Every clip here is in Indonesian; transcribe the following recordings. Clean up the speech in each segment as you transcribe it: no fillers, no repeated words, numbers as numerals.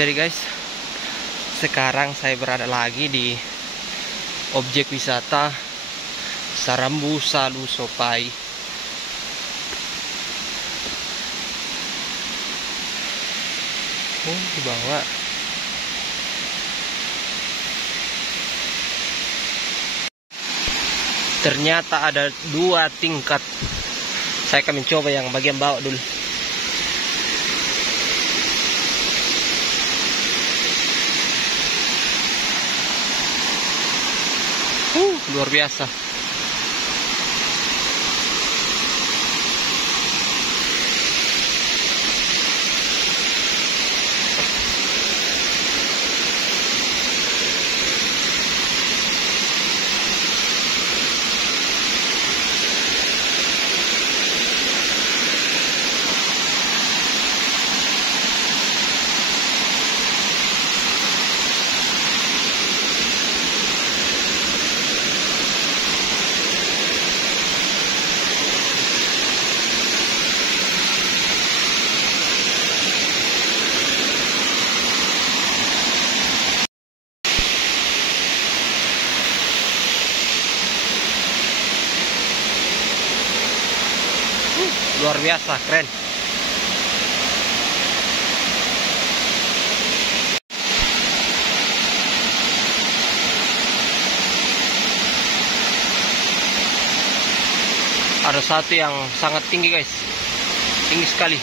Jadi guys, sekarang saya berada lagi di objek wisata Sarambu Salu Sopai. Di bawah. Ternyata ada 2 tingkat. Saya akan mencoba yang bagian bawah dulu. Luar biasa. Luar biasa, keren. Ada satu yang sangat tinggi guys, tinggi sekali.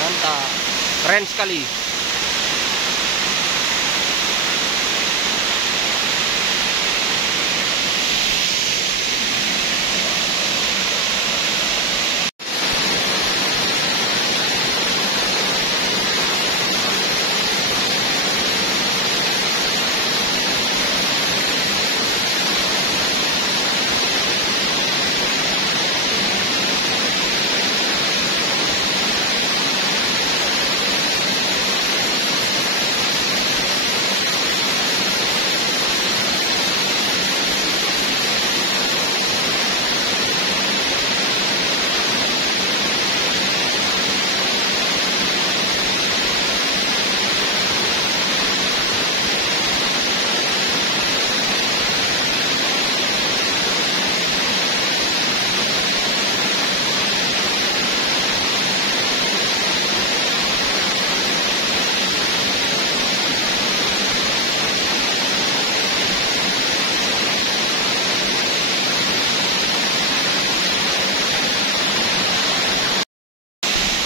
Mantap, keren sekali.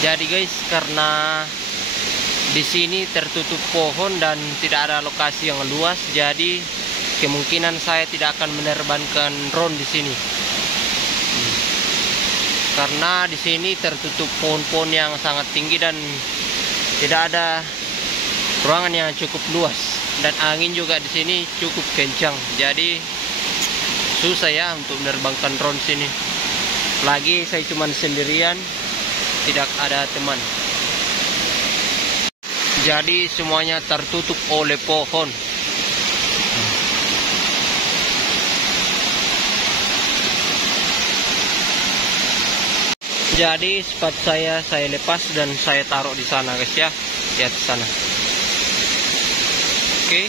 Jadi guys, karena di sini tertutup pohon dan tidak ada lokasi yang luas, jadi kemungkinan saya tidak akan menerbangkan drone di sini. Karena di sini tertutup pohon-pohon yang sangat tinggi dan tidak ada ruangan yang cukup luas, dan angin juga di sini cukup kencang. Jadi susah ya untuk menerbangkan drone sini. Lagi saya cuma sendirian, tidak ada teman. Jadi semuanya tertutup oleh pohon. Jadi sepatu saya lepas dan saya taruh di sana guys ya, di atas sana. Oke.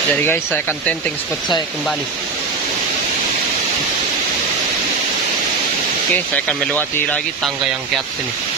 Jadi guys, saya akan tenteng spot saya kembali. Oke, saya akan melewati lagi tangga yang ke atas ini.